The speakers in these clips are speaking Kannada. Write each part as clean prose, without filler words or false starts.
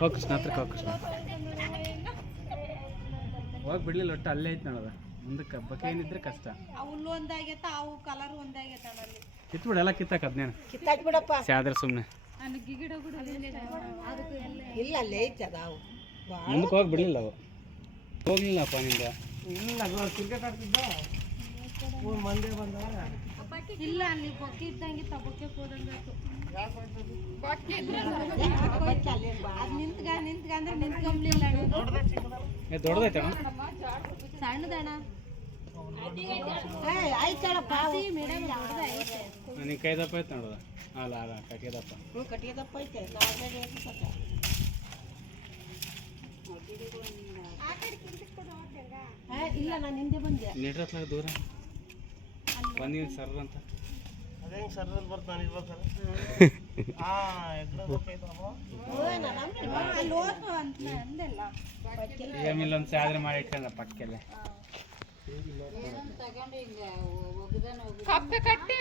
ಹೋಗಿ ಕೃಷ್ಣ ಹತ್ರಕ್ಕೆ ಹೋಗಿ ಕೃಷ್ಣ ಹೋಗಿ ಬಿಡ್ಲಿಲ್ಲ ಒಟ್ಟು ಅಲ್ಲೇ ಐತೆ ನೋಡೋದು ಮುಂದಕ್ಕೆ ಬಕ್ಕೆ ಏನಿದ್ರೆ ಕಷ್ಟ ಹುಲ್ಲು ಒಂದಾಗೈತ ಅವು ಕಲರ್ ಒಂದಾಗೈತ ಅಲ್ಲಿ ಕಿತ್ಬಿಡು ಎಲ್ಲ ಕಿತ್ತಾಕ ಅದ್ನೇನು ಕಿತ್ತಾಕ್ ಬಿಡಪ್ಪ ಸ್ಯಾದ್ರೆ ಸುಮ್ಮನೆ ಇಲ್ಲ ಅಲ್ಲೇ ಐತೆ ಅದಾವು ಮುಂದಕ್ಕೆ ಹೋಗಿ ಬಿಡಲಿಲ್ಲ ಅವು ಹೋಗ್ಲಿಲ್ಲಪ್ಪ ನಿಂದ ಇಲ್ಲ ಕ್ರಿಕೆಟ್ ಆಡ್ತಿದ್ದ ಮಂದೆ ಬಂದಾಗ ಇಲ್ಲ ಅಲ್ಲಿ ಬೊಕ್ಕೆ ಇದ್ದಂಗೆ ಬೊಕ್ಕೆ ಹೋದಂಗಾಯ್ತು ನಿಂತ್ಗ ಅಂದ್ರೆ ನಿಂತ್ಕೊಂಬ್ಲಿಲ್ಲ ದೊಡ್ಡದೈತೆ ಸಣ್ಣದಣ್ಣ ಆಯ್ತಳಪ್ಪ ನಿನ್ನ ಕೈದಪ್ಪ ಐತೆ ನೋಡೋದ ಅಲ್ಲ ಅಲ್ಲ ಕಟ್ಟಿಗೆದಪ್ಪ ಕಟ್ಟಿಗೆದಪ್ಪ ಐತೆ ಇಲ್ಲ ನಾನು ಹಿಂದೆ ಬಂದೆ ನೆಟ್ರತ್ಲಾಗ ದೂರ ಬಂದೀನಿ ಸರ್ ಅಂತ ಅದೇ ಸರ್ರಲ್ಲಿ ಬರ್ತಾನೆ ಈಗ ಇಲ್ಲೊಂದು ಸ್ಯಾದ್ರೆ ಮಾಡಿ ಇಟ್ಕೊಂಡ ಪಕ್ಕೆಲ್ಲ ಕಪ್ಪೆ ಕಟ್ಟಿ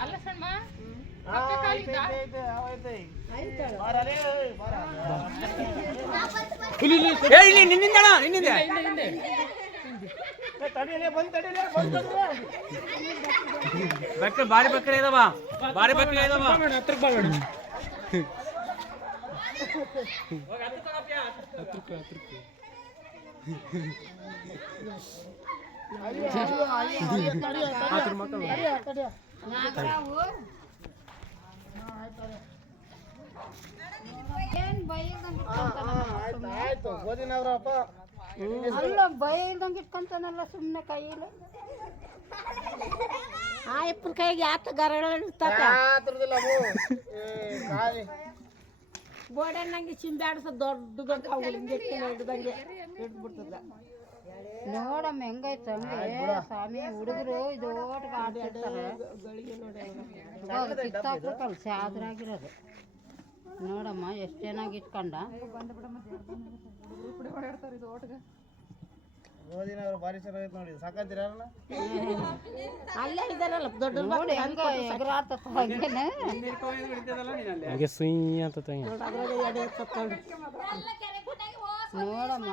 ಅಲ್ಲ ಸಣ್ಣ ಬೆಕ್ಕ ಬಾರಿ ಬೆಕ್ಕರೆ ಇದಾವ ಬಾರಿ ಬೆಕ್ಕರೆ ಇದಾವ ಹತ್ರಕ್ಕೆ ಬಾಬೇಡ ಅಲ್ಲ ಭಯ ಇಲ್ದಂಗೆ ಇಟ್ಕೊಂತಾನಲ್ಲ ಸುಮ್ಮನೆ ಕೈಯಲ್ಲಿ ಆ ಎಪ್ಪನ ಕೈಗೆ ಆತ ಗರಗಳು ಗೋಡನ್ನಂಗೆ ಚಿಂದಾಡ್ಸ ದೊಡ್ಡ ದೊಡ್ಡ ಹಿಂಗೆ ಹಿಡ್ದಂಗೆ ಹಿಡ್ಬಿಡ್ತದ ನೋಡಮ್ಮ ಹೆಂಗೈತೆ ಹಂಗೆ ಸ್ವಾಮಿ ಹುಡುಗರು ಇದು ಓಟ್ಗೆ ಆಡ್ತಿರ್ತಾರೆ ಕಿತ್ತಾಕ್ಬಿಡ್ತಲ್ಲ ಸ್ಯಾದ್ರಾಗಿರೋದು ನೋಡಮ್ಮ ಎಷ್ಟು ಚೆನ್ನಾಗಿ ಇಟ್ಕೊಂಡ ಓದಿನವ್ರು ಭಾರಿ ಚೆನ್ನಾಗೈತೆ ನೋಡಿ ಸಾಕಂತೀರ ಅಲ್ಲೇ ಇದಾರಲ್ಲ ದೊಡ್ಡ ನೋಡಿ ಹೆಂಗ ಎಗರಾಡ್ತಕ್ಕ ಹಂಗೇನೆ ಹಾಗೆ ಸುಯ್ ಅಂತ ನೋಡಮ್ಮ